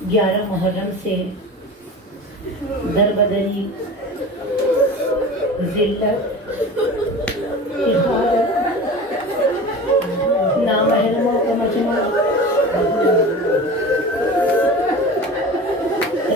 11 मुहर्रम से दरबदरी, जिल्लत, नामहरमों का मजमा,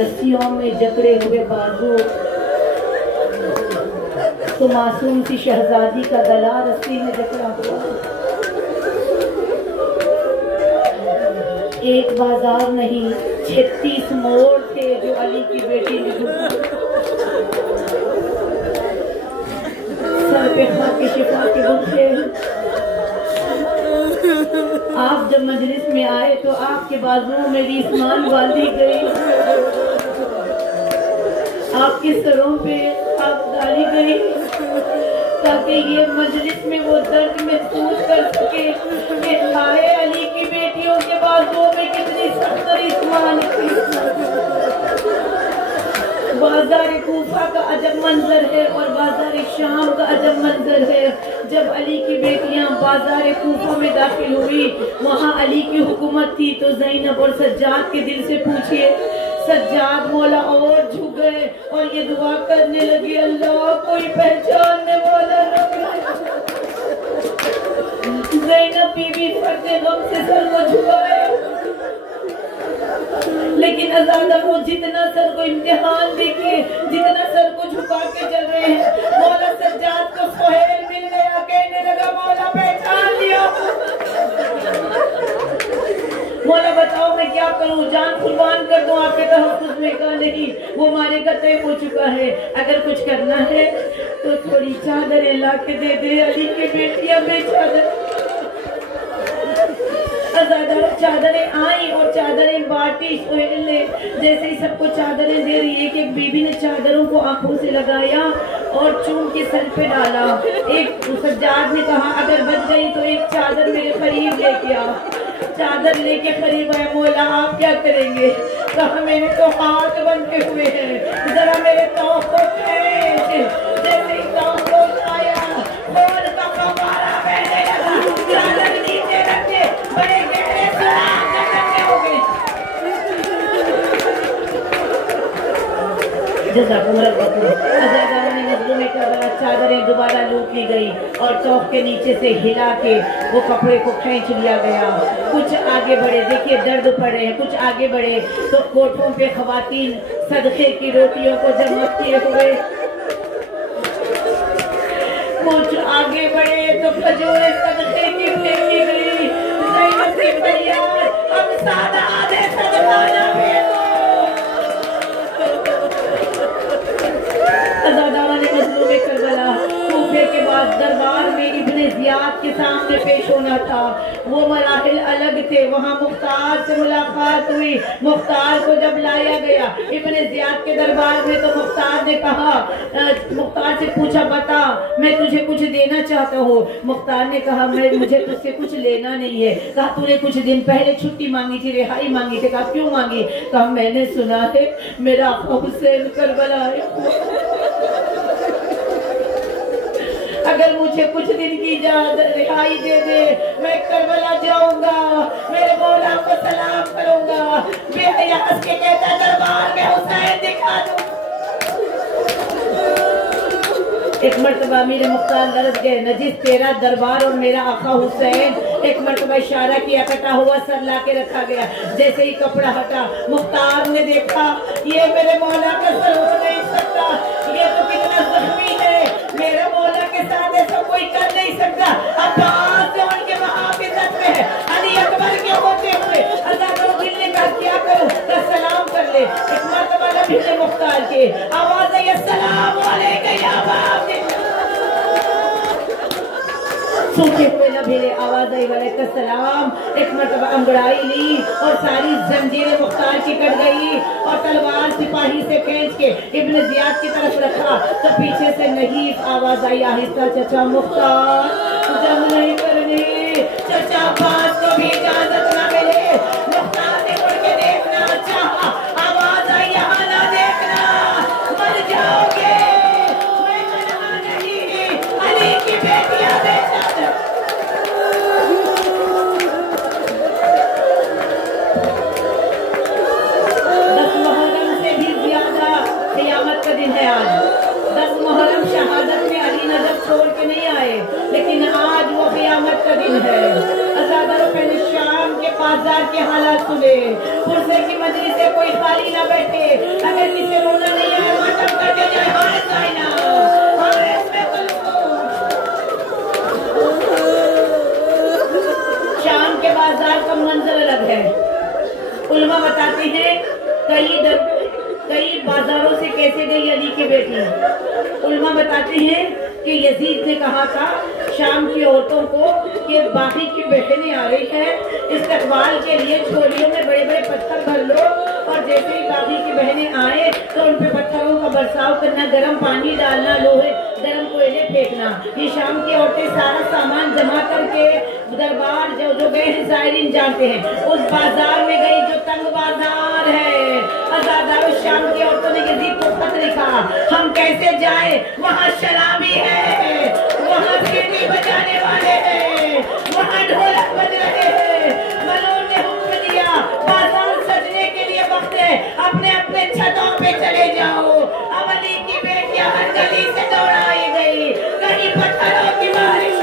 रस्सियों में जकड़े हुए बाजू, तो मासूम सी शहजादी का गला रस्सी में जकड़ा हुआ। एक बाजार नहीं 36 मोड़ थे जो अली की बेटी ने सर पे खाके शिफा के बुखे। आप जब मजलिस में आए तो आपके बाजुओं में रिस्मान बांधी गई, आपके सरों पे आप डाली गई ताकि ये मजलिस में वो दर्द महसूस कर सके कि हाय अली की बेटियों के बाजुओं में कितनी सख्त रिस्मान थी। बाजार कूफा का अजब मंजर है और बाजार शाम का अजब मंजर है। जब अली की बेटियां बाजार कूफा में दाखिल हुई, वहाँ अली की हुकूमत थी, तो ज़ैनब और सज्जाद के दिल से पूछिए। सज्जाद मौला और झुक गए और ये दुआ करने लगे, अल्लाह कोई पहचानने वाला न मिले। ज़ैनब बीबी फर्दे गम से सर को झुकाए, लेकिन आजादा को जितना सर को इम्तिहान देके, जितना सर को झुका के चल रहे हैं, मौला सज्जाद को सुहेल मिल गया। कहने लगा, मौला पहचान लिया। मौला बताओ मैं क्या करूं, जान कुर्बान कर दूं आपके तहफ्फुज़ में? कहा नहीं, वो मारे का तय हो चुका है। अगर कुछ करना है तो थोड़ी चादरें ला के दे दे। अली की बेटियां बेचादर चादरें आई और चादरें बांटी। सुहेल ने जैसे ही सबको चादरें दे रही है कि एक बीबी ने चादरों को आंखों से लगाया और चूम के सर पे डाला। एक सज्जाद ने कहा, अगर बच गई तो एक चादर मेरे करीब लेके आ। चादर लेके करीब आया। मौला आप क्या करेंगे? कहा, मेरे तो हाथ बंधे हुए हैं, जरा मेरे पाँव को जैसे ही पाँव को आया, बोल का फव्वारा बहने लगा। चादर नीचे रखे, बड़े गहरे सुराख करने हो गए। चादरें दोबारा लूट ली गई और चौक के नीचे से हिला के वो कपड़े को खींच लिया गया। कुछ आगे बढ़े, देखिए दर्द पड़ रहे हैं, कुछ आगे बढ़े तो कोठों पे खवातीन सदके की रोटियों को जमा किए हुए, कुछ आगे बढ़े तो खजूरें सदके की फेंकी गई। ज़ैनब की फरियाद, अब सादा आधे सदका ना भेजो। कूफे के बाद दरबार में इब्ने ज़ियाद के सामने पेश होना था। वो मराहिल अलग थे। वहाँ मुख्तार से मुलाकात हुई। मुख्तार को जब लाया गया इब्ने ज़ियाद के दरबार में, तो मुख्तार ने कहा, मुख्तार से पूछा, बता मैं तुझे कुछ देना चाहता हूँ। मुख्तार ने कहा, मुझे तुझसे कुछ लेना नहीं है। कहा, तूने कुछ दिन पहले छुट्टी मांगी थी, रिहाई मांगी थी। कहा, क्यों मांगी? कहा, मैंने सुना है मेरा हुसैन करबला है, अगर मुझे कुछ दिन की रिहाई दे दे, मैं करबला जाऊंगा, मेरे मौला को सलाम करूंगा। बेहया हंस के कहता, दरबार में हुसैन दिखा दूं। एक मर्तबा मेरे मुख्तार लरज गए, नजीस तेरा दरबार और मेरा आका हुसैन। एक मर्तबा इशारा किया, कटा हुआ सर ला के रखा गया। जैसे ही कपड़ा हटा, मुख्तार ने देखा, ये मेरे मौला का सर हो नहीं सकता, ये तो कितना जख्मी है, मेरे मौला के साथ ऐसा कोई कर नहीं सकता। अब्बास से उनके महाफिजत में है, अली अकबर के होते हुए अज़ादों दिल ने कहा, क्या करूं? तो सलाम कर ले। एक मर्तबा नबी मुख्तार के आवाज़ आई, अस्सलाम वालेकुम या बाप। सूखे हुए नबी आवाज़ आई, वालेकुम सलाम। एक मर्तबा अंगड़ाई ली और सारी जंजीरें मुख्तार की कट गई और तलवार सिपाही से खींच के इब्ने ज़ियाद की तरफ रखा, तो पीछे से नहीफ आवाज़ आई, आहिस्ता, चचा मुख्तार जंग नहीं करनी, चचा अब्बास को भी इजाजत न मिले। मुख्तार ने मुड़ के देखना चाहा, आवाज़ आई, यहाँ ना देखना, मर जाओगे। मैं तन्हा नहीं, अली की बेटियां बेचादर। का दिन है। अज़ादारों पहले शाम के बाजार के हालात सुने। पुरसे की मजलिस से कोई खाली ना बैठे। अगर किसी रोना नहीं है मातम करके जाए हाय ज़ैनब, हाय इसमें शाम के बाजार का मंजर अलग है। उलमा बताते हैं कई बाजारों से कैसे गई अली की बेटी। उलमा बताते हैं कि यजीद ने कहा था शाम की औरतों को कि बाकी की बहनें आ रही हैं, इस्तकबाल के लिए झोलियों में बड़े बड़े पत्थर भर लो और जैसे ही बाकी की बहनें आए तो उन पे पत्थरों का बरसाव करना, गर्म पानी डालना, लोहे गर्म कोयले फेंकना। ये शाम की औरतें सारा सामान जमा करके दरबार जो गए हैं ज़ायरीन जानते हैं उस बाजार में गई जो तंग बाजार है। अज़ादारों शाम की औरतों ने यजीद को खत लिखा, हम कैसे जाए, वहाँ शराबी है, वहाँ सीटी बजाने वाले हैं, वहाँ ढोलक बज रहे हैं। मलून ने हुक्म दिया बाजार सजने के लिए वक्त है, अपने अपने छतों पे चले जाओ। अब अली की बेटियां हर गली से दौड़ाई गई, कहीं पत्थरों की बारिश।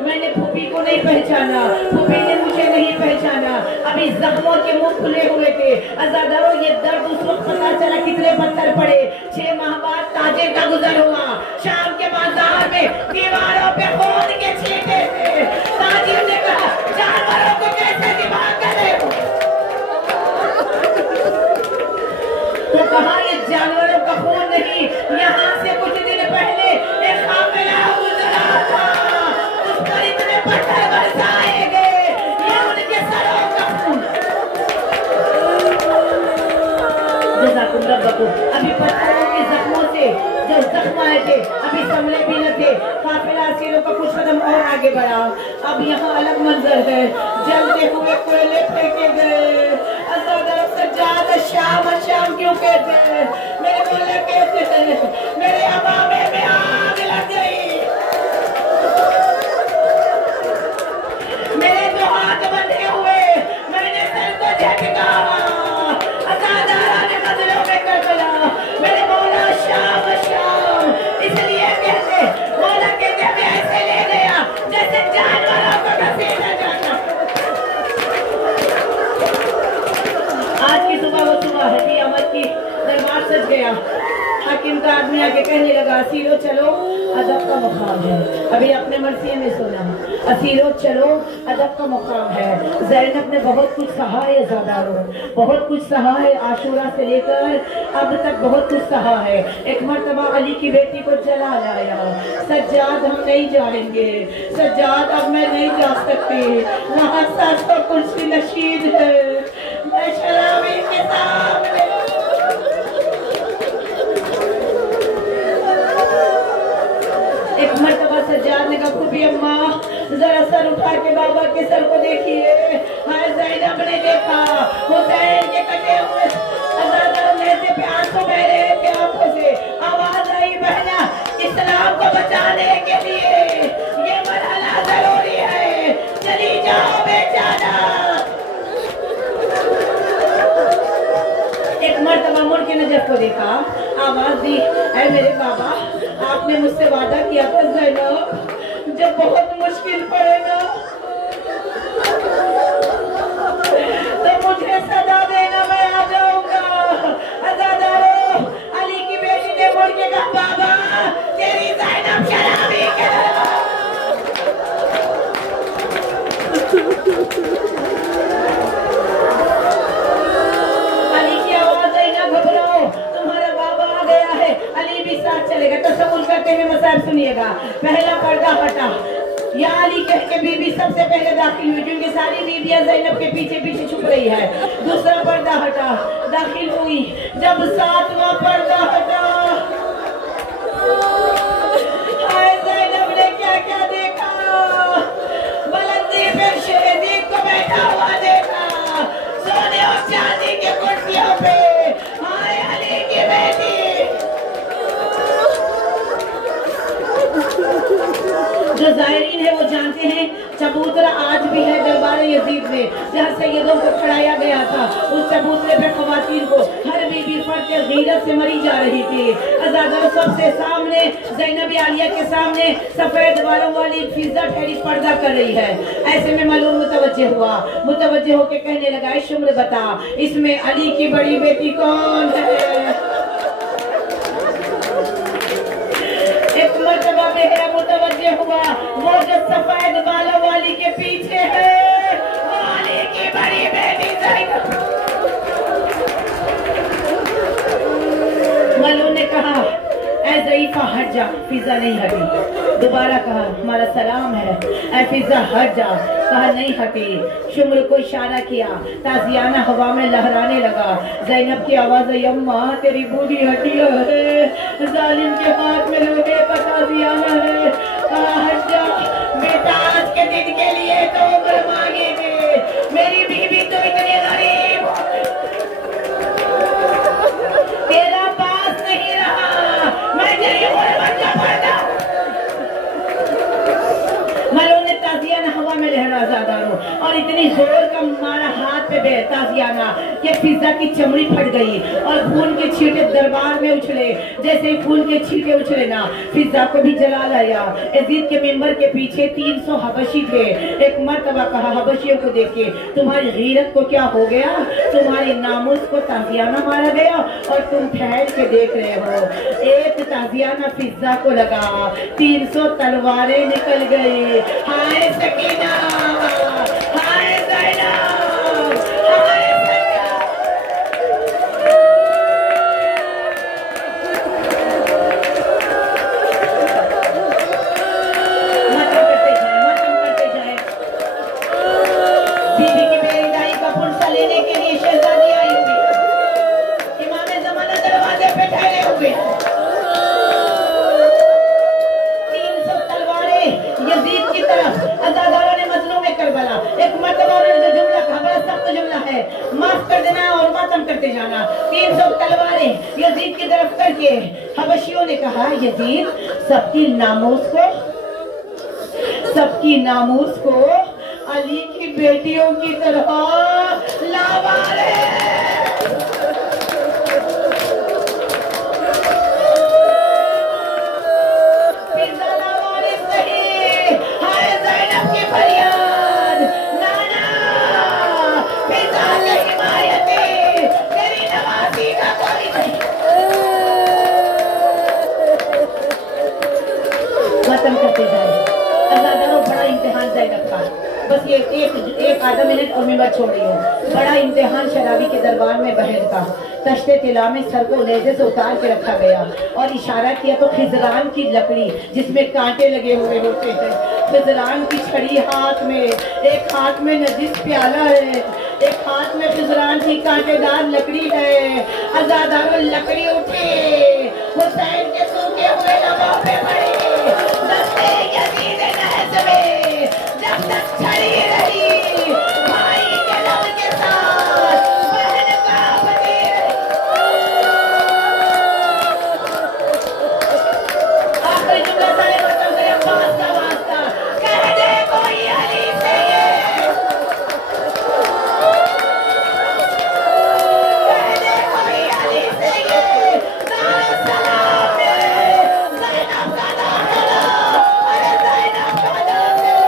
मैंने फूफी को नहीं पहचाना, फूफी ने मुझे नहीं पहचाना। अभी जख्मों के मुंह खुले हुए थे। अज़ादारों ये दर्द उस वक्त पता चला कितने पत्थर पड़े। 6 माह बाद ताजिर का गुजर हुआ। शाम के बाजार में दीवारों पे खून के छींटे थे। ताजिर ने कहा जानवरों को कैसे दिमाग करे, तो कहा ये जानवरों का खून नहीं, यहाँ से कुछ दिन पहले एक काफिला गुजरा था, उस पर इतने पत्थर बरसाए गए, ये उनके सरों का खून। अभी पत्थरों के जख्मों से जो जख्म आए थे अभी संभले भी न थे। काफिला असीरों का कुछ कदम और आगे बढ़ा। अब यहाँ अलग मंजर है, जलते हुए कोयले फेंके गए। अज़ादारों सज्जाद शाम शाम क्यों कहते हैं, मेरे मोहल्ले कहते हैं, मेरे अमामे में आग लग गई, मेरे दो हाथ बंधे हुए, मैंने सर को झटका। अज़ादारा ने मजलों में कर दिया, मेरे मौला शाम शाम इसलिए कहते, मौला कहते मैं ऐसे ले गया जैसे जानवरों को घसीटा जाता। आज की सुबह वो सुबह है कि अमर की दरबार सज गया। हाकिम का आदमी आके कहने लगा असीरो चलो अदब का मुकाम है। अभी अपने मर्जी में सुना, असीरो चलो अदब का मुकाम है। ज़ैनब ने बहुत कुछ सहा है, अज़ादारों बहुत कुछ सहा है, आशूरा से लेकर अब तक बहुत कुछ सहा है। एक मर्तबा अली की बेटी को जला लाया, सज्जाद हम नहीं जाएंगे, सज्जाद अब मैं नहीं जा सकती, वहाँ सास का कुर्सी नशीद है, मैं शराबी के सामने। एक मर्तबा सज्जाद ने कहा फूफी अम्मा जरा सर उठा के बाबा के सर को देखिए। हाय ज़ैनब ने देखा हुसैन के कटे हुए अज़ादारों लहजे पे आंसू बह रहे थे आंखों से। आवाज आई बहना इस्लाम को बचाने के लिए ये मरहला जरूरी है, चली जाओ बेचारा। एक मर्तबा मुड़ के नजर को देखा, आवाज दी ऐ मेरे बाबा आपने मुझसे वादा किया था ज़ैनब जब बहुत मुश्किल पड़ेगा तो मुझे सदा देना, मैं आ जाऊंगा। अज़ादारों अली की बेटी ने मुड़ के कहा बाबा तेरी ज़ैनब शराबी है। अली की आवाज आई ना घबराओ तुम्हारा बाबा आ गया है, अली भी साथ चलेगा। तसव्वुर करते हुए मसाइब सुनिएगा। पहला पर्दा हटा, या अली कह के बीबी सबसे पहले दाखिल हुई क्योंकि सारी बीबियां ज़ैनब के पीछे पीछे छुप रही है। दूसरा पर्दा हटा, दाखिल हुई। जब 7वां पर्दा हटा, हाय ज़ैनब ने क्या क्या देखा, बुलंदी पे शहदी को बैठा हुआ देखा, सोने और चांदी के कुर्सियों पे। हाय अली की बेटी जो ज़ायरीन है वो जानते हैं चबूतरा आज भी है दरबार यजीद में, जहाँ सैयदों को खड़ाया गया था। उस चबूतरे पे खवातीन को हर बीबी फर्द के गीरत से मरी जा रही थी। अज़ादारों सबसे सामने ज़ैनब आलिया के सामने सफेद बालों वाली फिजा ठहरी पर्दा कर रही है। ऐसे में मालूम मुतवज्जे हुआ, मुतवज्जे होके कहने लगा, शुम्र बता इसमें अली की बड़ी बेटी कौन है? एक मर्तबा मेरा मुतवज्जे हुआ, वो जो सफेद बालों वाली के पीछे है, वो अली की बड़ी बेटी ज़ैनब। मलू ने कहा, ऐ ज़ईफा हट जा। फिजा नहीं हटी। दोबारा कहा, हमारा सलाम है। ऐ फिजा हट जा। कहा नहीं हटी। शुम्र को इशारा किया, ताजियाना हवा में लहराने लगा। ज़ैनब की आवाज, यम्मा तेरी बूढ़ी हड्डियां है, जालिम के हाथ में लोहे का ताजियाना है। कहा हट जा बेटा, आज के दिन के लिए तो उम्र मांगेंगे। मेरी बीवी तो इतनी गरीब, तेरा पास नहीं रहा, मैं तेरी गुर्बत का पर्दा। मलो ने ताजियाना हवा में लहरा ज़ादारो, और इतनी जोर का मारा हाथ पे ताजियाना कि फिजा की चमड़ी फट गई और खून के छींटे दरबार में उछले। जैसे ही खून के छींटे उछले ना, फिजा को भी जला लाया। यजीद के मिंबर के पीछे 300 हबशी थे। एक मर्तबा कहा हबशियों को देख के, तुम्हारी गीरत को क्या हो गया? तुम्हारी नामुस को ताजियाना मारा गया और तुम ठहर के देख रहे हो। एक ताजियाना फिजा को लगा, 300 तलवारें निकल गई। हाय सकीना, हाय ज़ैनब, हाय सकीना। मातम करते जाए। बीवी की बेरिदाई का पुरसा लेने के लिए शहजादी आई हुई। इमाम ज़माना दरवाजे पे ठहरे हुए। 300 तलवारें यजीद की तरफ। अज़ादारों ने मजलूम करबला एक मर्तबा जो जुमला कहा, बड़ा सख्त जुमला है, माफ कर देना और मातम करते जाना। 300 तलवारें यजीद की तरफ करके हबशियों ने कहा, यजीद सबकी नामूस को अली की बेटियों की तरह लावारे। खत्म करते जाए। अज़ादारों बड़ा इम्तिहान ज़ैनब का, बस ये एक आधा मिनट और मिंबर छोड़ रही हूँ। बड़ा इम्तिहान शराबी के दरबार में बहन का। तश्ते तिला में सर को नेज़े से उतार के रखा गया और इशारा किया तो खिजरान की लकड़ी जिसमें कांटे लगे हुए होते हैं, खिजरान की छड़ी हाथ में, एक हाथ में नजिस प्याला है, एक हाथ में खिजरान की कांटेदार लकड़ी है। अज़ादारों लकड़ी उठी, हुसैन के सूखे हुए लबों पे पड़ी। दस्ते यजीद नहज में जब तक छड़ी रही, भाई के लब के साथ बहन कांपती रही। आखिरी जुमला सारे खत्म करे, अब्बास का वास्ता कह दे कोई अली से ये, कह दे कोई अली से ये, दाए सलाम दे ज़ैनब का दाखिला, अरे ज़ैनब का दाखिला।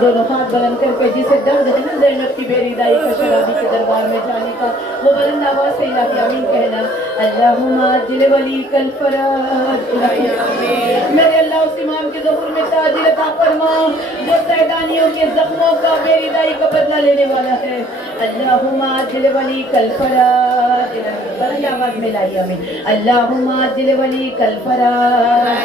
दोनों हाथ बुलंद करके, जिसे दर्द है ना ज़ैनब की बेरिदाई का शराबी के दरबार में जाने का, वो बुलंद आवाज से इलाही आमीन कहना। अल्लाहुम्मा अज्जिल वली कल फराज। मेरे अल्लाह उस इमाम के ज़हूर में ताजिल अता फरमा जो सैदानियों के जख्मों का बेरिदाई का बदला लेने वाला है। अल्लाहुम्मा अज्जिल वली कल फराज। बुलंद आवाज में इलाही आमीन। अल्लाहुम्मा अज्जिल वली कल फराज।